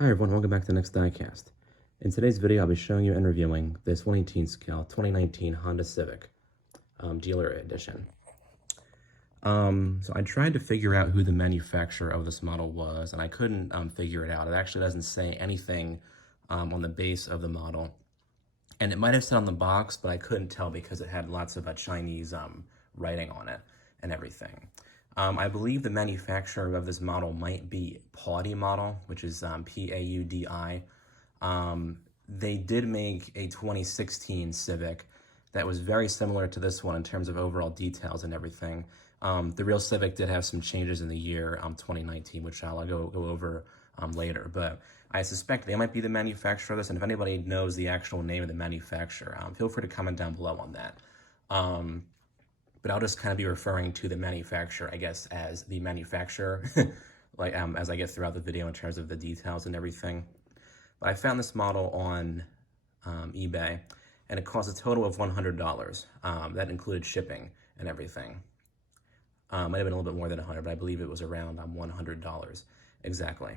Hi everyone, welcome back to the next Diecast. In today's video, I'll be showing you and reviewing this 1/18 scale 2019 Honda Civic dealer edition. So I tried to figure out who the manufacturer of this model was, and I couldn't figure it out. It actually doesn't say anything on the base of the model. And it might have said on the box, but I couldn't tell because it had lots of Chinese writing on it and everything. I believe the manufacturer of this model might be Paudi model, which is P-A-U-D-I. They did make a 2016 Civic that was very similar to this one in terms of overall details and everything. The real Civic did have some changes in the year 2019, which I'll go over later. But I suspect they might be the manufacturer of this, and if anybody knows the actual name of the manufacturer, feel free to comment down below on that. But I'll just kind of be referring to the manufacturer, I guess, as the manufacturer, like as I get throughout the video in terms of the details and everything. But I found this model on eBay, and it cost a total of $100. That included shipping and everything. Might have been a little bit more than 100, but I believe it was around $100 exactly.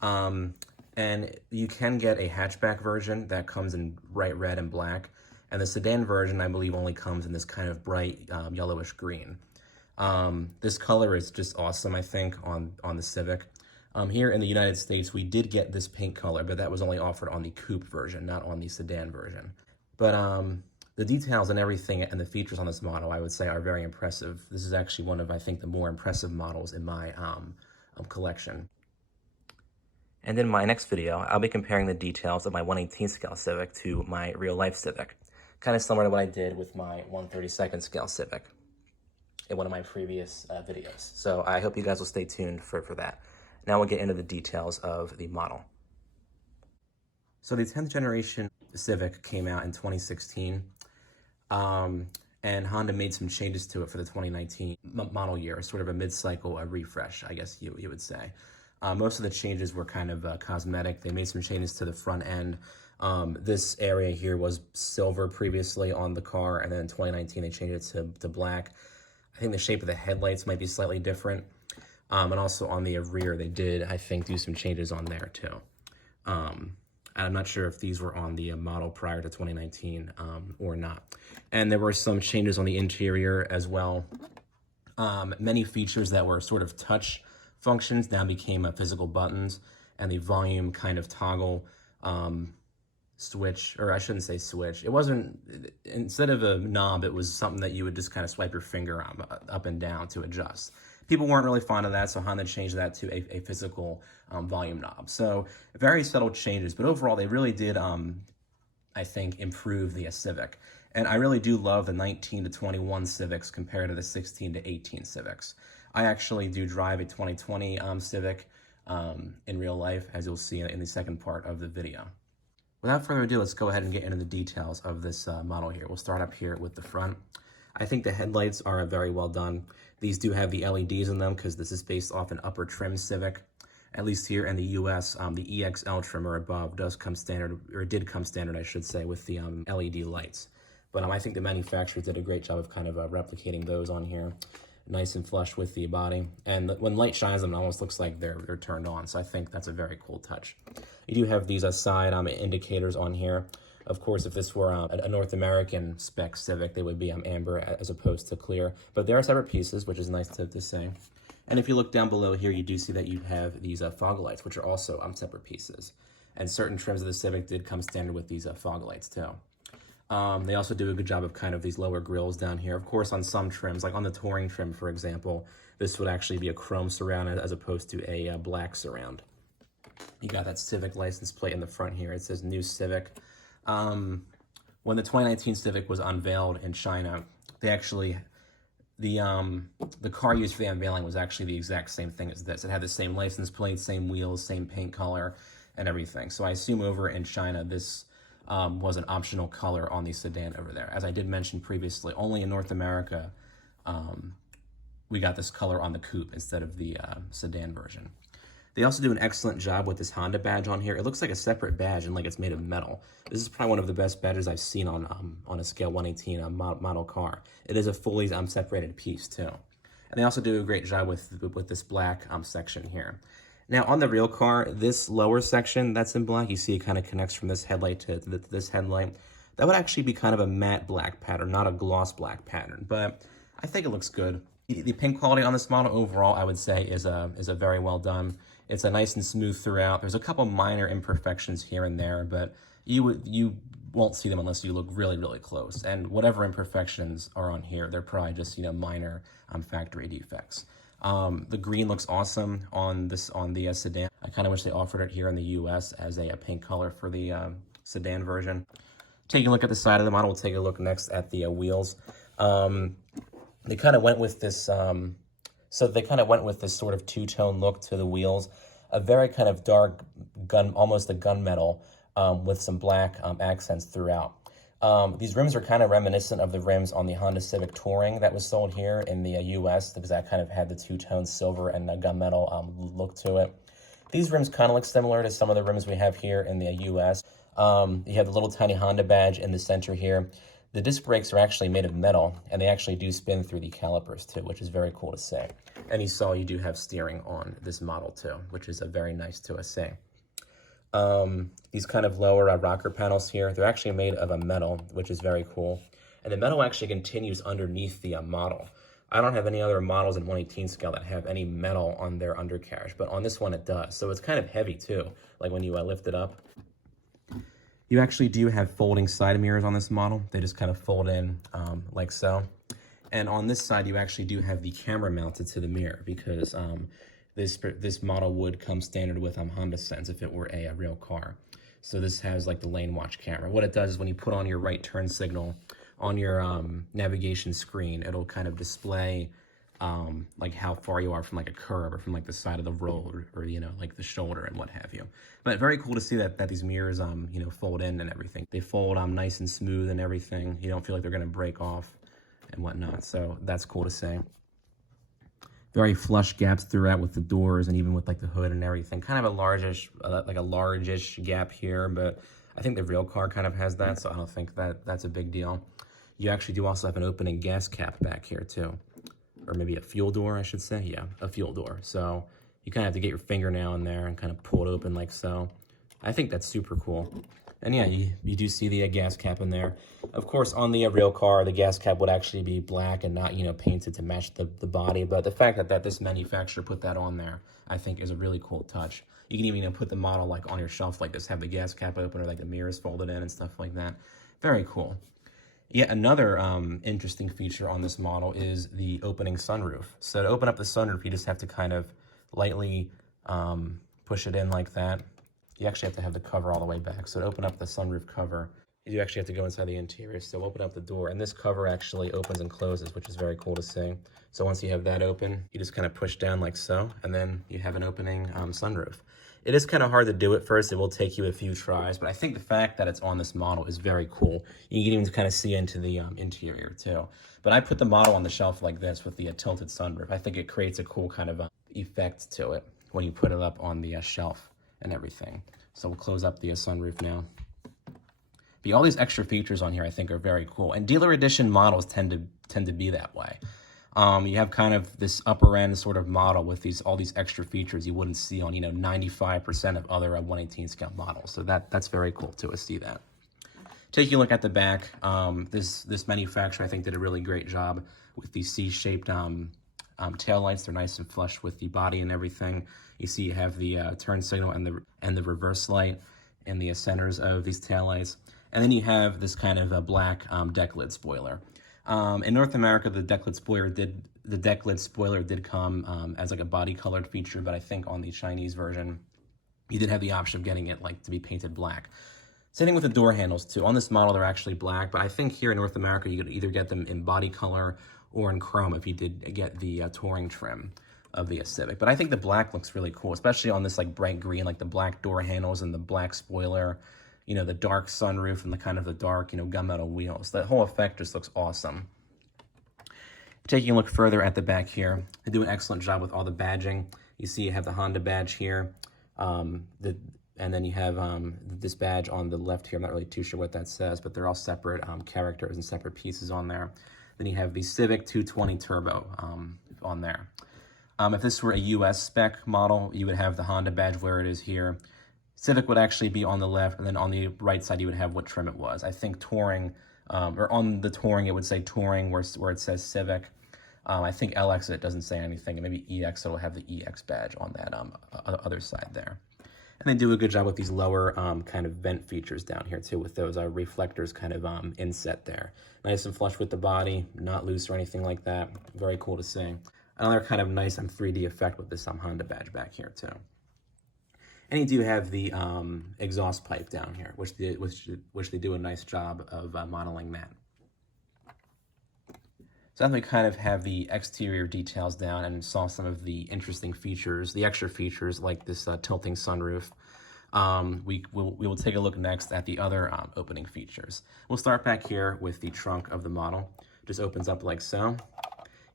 And you can get a hatchback version that comes in bright red and black. And the sedan version, I believe, only comes in this kind of bright yellowish green. This color is just awesome, I think, on the Civic. Here in the United States, we did get this pink color, but that was only offered on the coupe version, not on the sedan version. But the details and everything and the features on this model, I would say, are very impressive. This is actually one of, I think, the more impressive models in my collection. And in my next video, I'll be comparing the details of my 1/18 scale Civic to my real-life Civic. Kind of similar to what I did with my 1/32 scale Civic in one of my previous videos. So I hope you guys will stay tuned for that. Now we'll get into the details of the model. So the 10th generation Civic came out in 2016, and Honda made some changes to it for the 2019 model year, sort of a mid-cycle refresh, I guess you would say. Most of the changes were kind of cosmetic. They made some changes to the front end. This area here was silver previously on the car, and then in 2019 they changed it to black. I think the shape of the headlights might be slightly different. And also on the rear, they did, I think, do some changes on there too. I'm not sure if these were on the model prior to 2019 or not. And there were some changes on the interior as well. Many features that were sort of touch functions now became physical buttons, and the volume kind of toggle switch, or I shouldn't say switch. It wasn't, instead of a knob, it was something that you would just kind of swipe your finger up and down to adjust. People weren't really fond of that, so Honda changed that to a physical volume knob. So very subtle changes, but overall they really did, I think, improve the Civic. And I really do love the 19 to 21 Civics compared to the 16 to 18 Civics. I actually do drive a 2020 Civic in real life, as you'll see in the second part of the video. Without further ado, let's go ahead and get into the details of this model here. We'll start up here with the front. I think the headlights are very well done. These do have the LEDs in them because this is based off an upper trim Civic. At least here in the US, the EXL trim or above does come standard, or did come standard, I should say, with the LED lights. But I think the manufacturer did a great job of kind of replicating those on here. Nice and flush with the body, and when light shines them, it almost looks like they're turned on, so I think that's a very cool touch. You do have these side indicators on here. Of course, if this were a North American spec Civic, they would be amber as opposed to clear, but they are separate pieces, which is nice to say. And if you look down below here, you do see that you have these fog lights, which are also separate pieces, and certain trims of the Civic did come standard with these fog lights too. They also do a good job of kind of these lower grills down here. Of course, on some trims, like on the Touring trim, for example, this would actually be a chrome surround as opposed to a black surround. You got that Civic license plate in the front here. It says New Civic. When the 2019 Civic was unveiled in China, they actually, the car used for the unveiling was actually the exact same thing as this. It had the same license plate, same wheels, same paint color, and everything. So I assume over in China, this was an optional color on the sedan over there. As I did mention previously, only in North America, we got this color on the coupe instead of the sedan version. They also do an excellent job with this Honda badge on here. It looks like a separate badge and like it's made of metal. This is probably one of the best badges I've seen on a scale 1/18 model car. It is a fully separated piece too. And they also do a great job with this black section here. Now on the real car, this lower section that's in black, you see it kind of connects from this headlight to this headlight. That would actually be kind of a matte black pattern, not a gloss black pattern, but I think it looks good. The paint quality on this model overall, I would say, is a very well done. It's a nice and smooth throughout. There's a couple minor imperfections here and there, but you won't see them unless you look really, really close. And whatever imperfections are on here, they're probably just, you know, minor factory defects. The green looks awesome on the sedan. I kind of wish they offered it here in the US as a paint color for the sedan version. Taking a look at the side of the model, we'll take a look next at the wheels. They kind of went with this, sort of two-tone look to the wheels, a very kind of dark almost a gunmetal, with some black accents throughout. These rims are kind of reminiscent of the rims on the Honda Civic Touring that was sold here in the US, because that kind of had the two-tone silver and gunmetal look to it. These rims kind of look similar to some of the rims we have here in the US. You have the little tiny Honda badge in the center here. The disc brakes are actually made of metal, and they actually do spin through the calipers too, which is very cool to see. And you saw you do have steering on this model too, which is very nice to see. These kind of lower rocker panels here, they're actually made of a metal, which is very cool. And the metal actually continues underneath the model. I don't have any other models in 1/18 scale that have any metal on their undercarriage, but on this one it does. So it's kind of heavy too, like when you lift it up. You actually do have folding side mirrors on this model. They just kind of fold in like so. And on this side, you actually do have the camera mounted to the mirror, because this model would come standard with Honda Sense if it were a real car. So this has like the lane watch camera. What it does is when you put on your right turn signal on your navigation screen, it'll kind of display like how far you are from like a curb or from like the side of the road, or you know, like the shoulder and what have you. But very cool to see that these mirrors you know, fold in and everything. They fold nice and smooth and everything. You don't feel like they're gonna break off and whatnot. So that's cool to see. Very flush gaps throughout with the doors and even with like the hood and everything. Kind of a largish gap here, but I think the real car kind of has that, so I don't think that's a big deal. You actually do also have an opening gas cap back here too. Or maybe a fuel door, I should say. Yeah, a fuel door. So you kind of have to get your fingernail in there and kind of pull it open like so. I think that's super cool. And yeah, you do see the gas cap in there. Of course, on the real car, the gas cap would actually be black and not, you know, painted to match the body. But the fact that this manufacturer put that on there, I think is a really cool touch. You can even, you know, put the model like on your shelf like this, have the gas cap open, or like the mirrors folded in and stuff like that. Very cool. Yet another interesting feature on this model is the opening sunroof. So to open up the sunroof, you just have to kind of lightly push it in like that. You actually have to have the cover all the way back. So to open up the sunroof cover, you actually have to go inside the interior. So open up the door, and this cover actually opens and closes, which is very cool to see. So once you have that open, you just kind of push down like so, and then you have an opening sunroof. It is kind of hard to do at first. It will take you a few tries, but I think the fact that it's on this model is very cool. You can even kind of see into the interior too. But I put the model on the shelf like this with the tilted sunroof. I think it creates a cool kind of effect to it when you put it up on the shelf and everything. So we'll close up the sunroof now. But all these extra features on here I think are very cool. And dealer edition models tend to be that way. You have kind of this upper end sort of model with all these extra features you wouldn't see on, you know, 95% of other 1/18 scale models. So that's very cool to see that. Taking a look at the back, this manufacturer I think did a really great job with these C-shaped tail lights. They're nice and flush with the body and everything. You see you have the turn signal and the reverse light in the centers of these tail lights. And then you have this kind of black deck lid spoiler. In North America, the deck lid spoiler did come as like a body colored feature, but I think on the Chinese version, you did have the option of getting it like to be painted black. Same thing with the door handles too. On this model, they're actually black, but I think here in North America, you could either get them in body color or in chrome if you did get the touring trim of the Civic. But I think the black looks really cool, especially on this like bright green, like the black door handles and the black spoiler, you know, the dark sunroof and the kind of the dark, you know, gunmetal wheels. That whole effect just looks awesome. Taking a look further at the back here, they do an excellent job with all the badging. You see you have the Honda badge here, and then you have this badge on the left here. I'm not really too sure what that says, but they're all separate characters and separate pieces on there. Then you have the Civic 220 Turbo on there. If this were a US spec model, you would have the Honda badge where it is here. Civic would actually be on the left, and then on the right side, you would have what trim it was. I think Touring, or on the Touring, it would say Touring where it says Civic. I think LX, it doesn't say anything, and maybe EX, it'll have the EX badge on that other side there. And they do a good job with these lower kind of vent features down here too, with those reflectors kind of inset there. Nice and flush with the body, not loose or anything like that. Very cool to see. Another kind of nice 3D effect with this Honda badge back here too. And you do have the exhaust pipe down here, which they do a nice job of modeling that. So then we kind of have the exterior details down and saw some of the interesting features, the extra features like this tilting sunroof. We will take a look next at the other opening features. We'll start back here with the trunk of the model. Just opens up like so.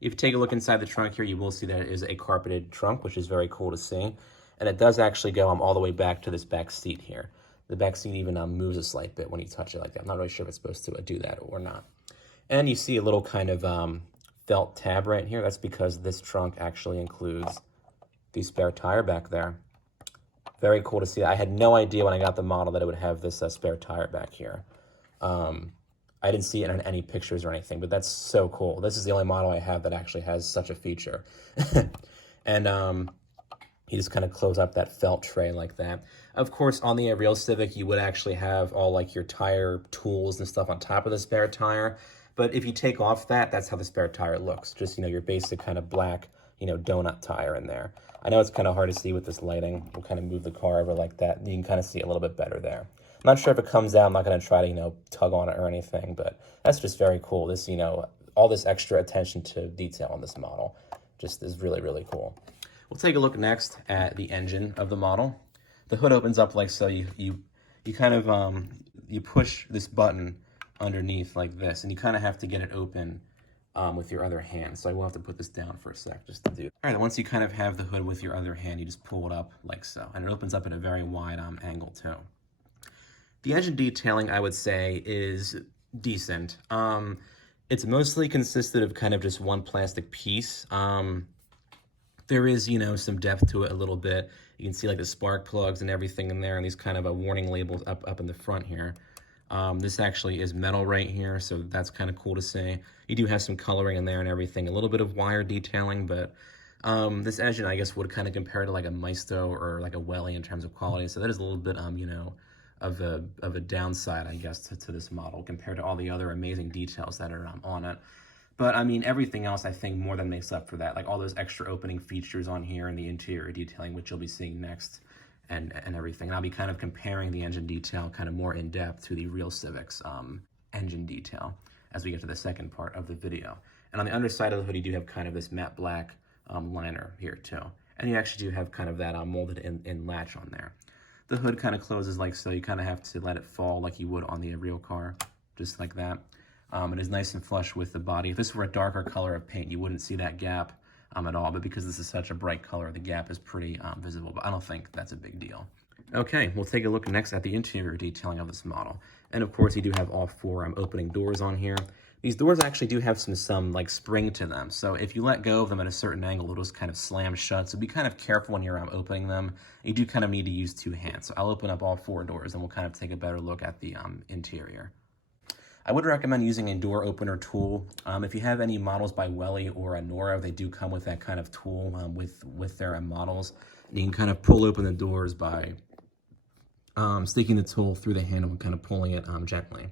If you take a look inside the trunk here, you will see that it is a carpeted trunk, which is very cool to see. And it does actually go all the way back to this back seat here. The back seat even moves a slight bit when you touch it like that. I'm not really sure if it's supposed to do that or not. And you see a little kind of felt tab right here. That's because this trunk actually includes the spare tire back there. Very cool to see. I had no idea when I got the model that it would have this spare tire back here. I didn't see it in any pictures or anything, but that's so cool. This is the only model I have that actually has such a feature. And you just kind of close up that felt tray like that. Of course, on the real Civic, you would actually have all like your tire tools and stuff on top of the spare tire. But if you take off that, that's how the spare tire looks. Just, your basic kind of black, donut tire in there. I know it's kind of hard to see with this lighting. We'll kind of move the car over like that. And you can kind of see it a little bit better there. I'm not sure if it comes out. I'm not going to try to, tug on it or anything. But that's just very cool. This, all this extra attention to detail on this model just is really, really cool. We'll take a look next at the engine of the model. The hood opens up like so. You kind of, you push this button underneath like this, and you kind of have to get it open with your other hand. So I will have to put this down for a sec just to do it. All right, once you kind of have the hood with your other hand, you just pull it up like so, and it opens up at a very wide angle too. The engine detailing, I would say, is decent. It's mostly consisted of kind of just one plastic piece. There is, some depth to it a little bit. You can see like the spark plugs and everything in there, and these kind of warning labels up in the front here. This actually is metal right here, so that's kind of cool to see. You do have some coloring in there and everything, a little bit of wire detailing, but this engine, I guess, would kind of compare to like a Maisto or like a Welly in terms of quality. So that is a little bit, of a downside, I guess, to this model compared to all the other amazing details that are on it. But I mean, everything else I think more than makes up for that, like all those extra opening features on here and the interior detailing, which you'll be seeing next. And everything. And I'll be kind of comparing the engine detail kind of more in depth to the real Civic's engine detail as we get to the second part of the video. And on the underside of the hood, you do have kind of this matte black liner here too. And you actually do have kind of that molded in latch on there. The hood kind of closes like so. You kind of have to let it fall like you would on the real car, just like that. It is nice and flush with the body. If this were a darker color of paint, you wouldn't see that gap at all, but because this is such a bright color, the gap is pretty visible, but I don't think that's a big deal. Okay, we'll take a look next at the interior detailing of this model. And of course, you do have all four opening doors on here. These doors actually do have some like spring to them, so if you let go of them at a certain angle, it'll just kind of slam shut, so be kind of careful when you're opening them. You do kind of need to use two hands, so I'll open up all four doors and we'll kind of take a better look at the interior. I would recommend using a door opener tool. If you have any models by Welly or Nora, they do come with that kind of tool with their models. And you can kind of pull open the doors by sticking the tool through the handle and kind of pulling it gently.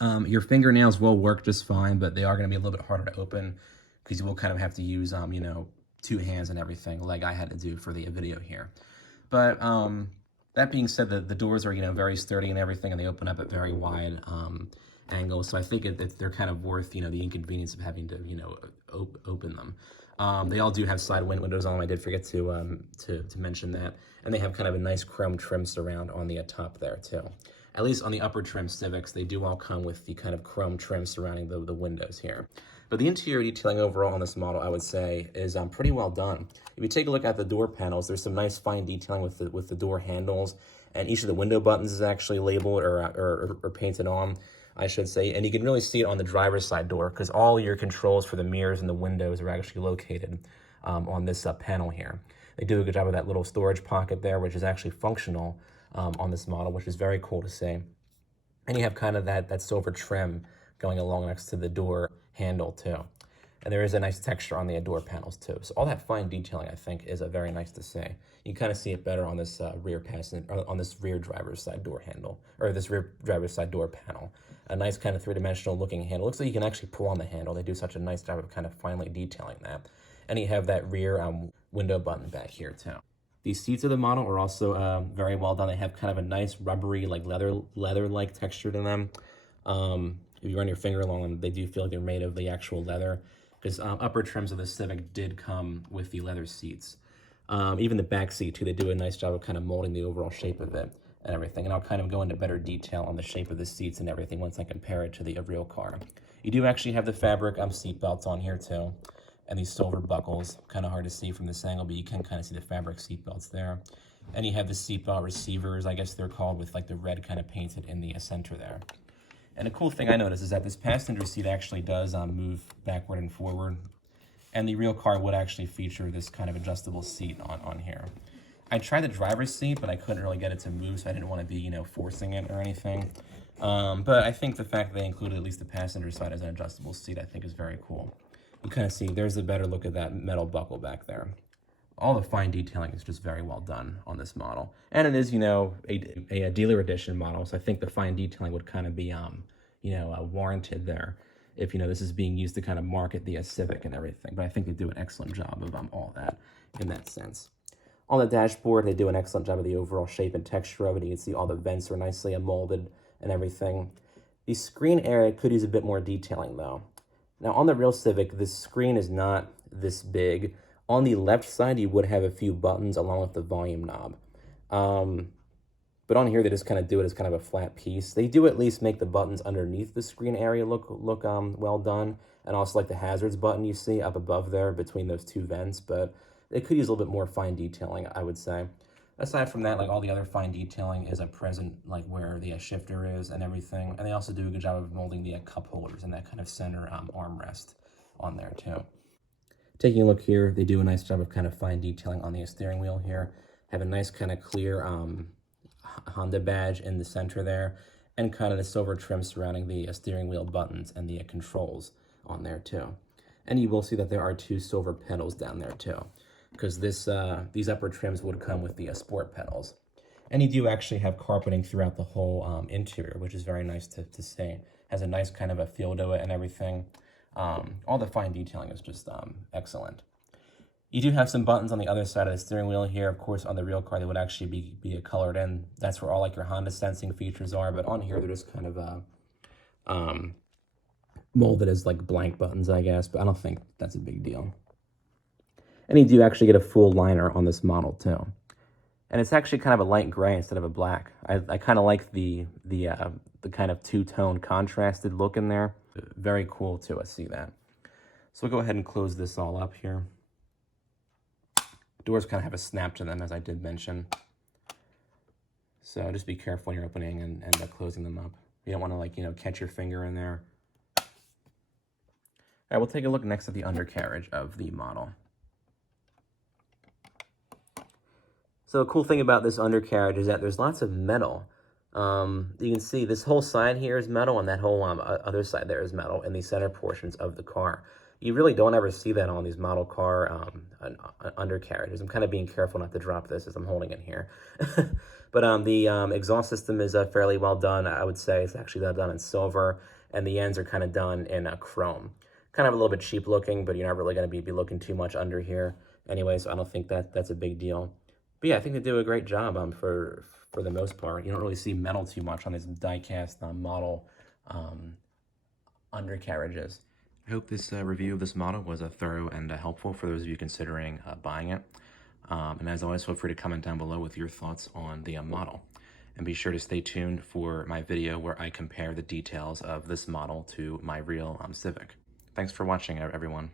Your fingernails will work just fine, but they are going to be a little bit harder to open because you will kind of have to use, two hands and everything like I had to do for the video here. But that being said, the doors are, very sturdy and everything, and they open up at very wide angles. So I think they're kind of worth, the inconvenience of having to, open them. They all do have side windows on them. I did forget to mention that. And they have kind of a nice chrome trim surround on the top there too. At least on the upper trim Civics, they do all come with the kind of chrome trim surrounding the windows here. But the interior detailing overall on this model, I would say, is pretty well done. If you take a look at the door panels, there's some nice fine detailing with the door handles, and each of the window buttons is actually labeled or painted on, I should say. And you can really see it on the driver's side door because all your controls for the mirrors and the windows are actually located on this panel here. They do a good job of that little storage pocket there, which is actually functional on this model, which is very cool to see. And you have kind of that silver trim going along next to the door handle too. And there is a nice texture on the door panels too. So all that fine detailing, I think, is very nice to see. You kind of see it better on this rear passenger, or on this rear driver's side door handle, or this rear driver's side door panel. A nice kind of three-dimensional looking handle. Looks like you can actually pull on the handle. They do such a nice job of kind of finely detailing that. And you have that rear window button back here too. The seats of the model are also very well done. They have kind of a nice rubbery, like leather-like texture to them. If you run your finger along them, they do feel like they're made of the actual leather. Because upper trims of the Civic did come with the leather seats. Even the back seat too, they do a nice job of kind of molding the overall shape of it and everything. And I'll kind of go into better detail on the shape of the seats and everything once I compare it to the real car. You do actually have the fabric seat belts on here too, and these silver buckles. Kind of hard to see from this angle, but you can kind of see the fabric seat belts there. And you have the seatbelt receivers, I guess they're called, with like the red kind of painted in the center there. And a cool thing I noticed is that this passenger seat actually does move backward and forward. And the real car would actually feature this kind of adjustable seat on here. I tried the driver's seat, but I couldn't really get it to move, so I didn't want to be, you know, forcing it or anything. But I think the fact that they included at least the passenger side as an adjustable seat, I think is very cool. You kind of see, there's a better look at that metal buckle back there. All the fine detailing is just very well done on this model. And it is, you know, a dealer edition model, so I think the fine detailing would kind of be, you know, warranted there if, you know, this is being used to kind of market the Civic and everything. But I think they do an excellent job of all that in that sense. On the dashboard, they do an excellent job of the overall shape and texture of it. You can see all the vents are nicely molded and everything. The screen area could use a bit more detailing, though. Now, on the real Civic, the screen is not this big. On the left side, you would have a few buttons along with the volume knob. But on here, they just kind of do it as kind of a flat piece. They do at least make the buttons underneath the screen area look well done. And also like the hazards button you see up above there between those two vents. But they could use a little bit more fine detailing, I would say. Aside from that, like all the other fine detailing is present, like where the shifter is and everything. And they also do a good job of molding the cup holders and that kind of center armrest on there too. Taking a look here, they do a nice job of kind of fine detailing on the steering wheel here. Have a nice kind of clear Honda badge in the center there, and kind of the silver trim surrounding the steering wheel buttons and the controls on there too. And you will see that there are two silver pedals down there too, because these upper trims would come with the sport pedals. And you do actually have carpeting throughout the whole interior, which is very nice to see. Has a nice kind of a feel to it and everything. All the fine detailing is just excellent. You do have some buttons on the other side of the steering wheel here. Of course, on the real car, they would actually be colored in. That's where all like your Honda sensing features are. But on here, they're just kind of molded as like blank buttons, I guess. But I don't think that's a big deal. And you do actually get a full liner on this model too. And it's actually kind of a light gray instead of a black. I kind of like the kind of two-tone contrasted look in there. Very cool to see that. So we'll go ahead and close this all up here. Doors kind of have a snap to them, as I did mention. So just be careful when you're opening and closing them up. You don't want to, like, you know, catch your finger in there. All right, we'll take a look next at the undercarriage of the model. So a cool thing about this undercarriage is that there's lots of metal. You can see this whole side here is metal, and that whole other side there is metal in the center portions of the car. You really don't ever see that on these model car undercarriages. I'm kind of being careful not to drop this as I'm holding it here. But the exhaust system is fairly well done. I would say it's actually done in silver, and the ends are kind of done in chrome. Kind of a little bit cheap looking, but you're not really going to be looking too much under here anyway, so I don't think that's a big deal. But yeah, I think they do a great job for the most part. You don't really see metal too much on these diecast model undercarriages. I hope this review of this model was thorough and helpful for those of you considering buying it. And as always, feel free to comment down below with your thoughts on the model. And be sure to stay tuned for my video where I compare the details of this model to my real Civic. Thanks for watching, everyone.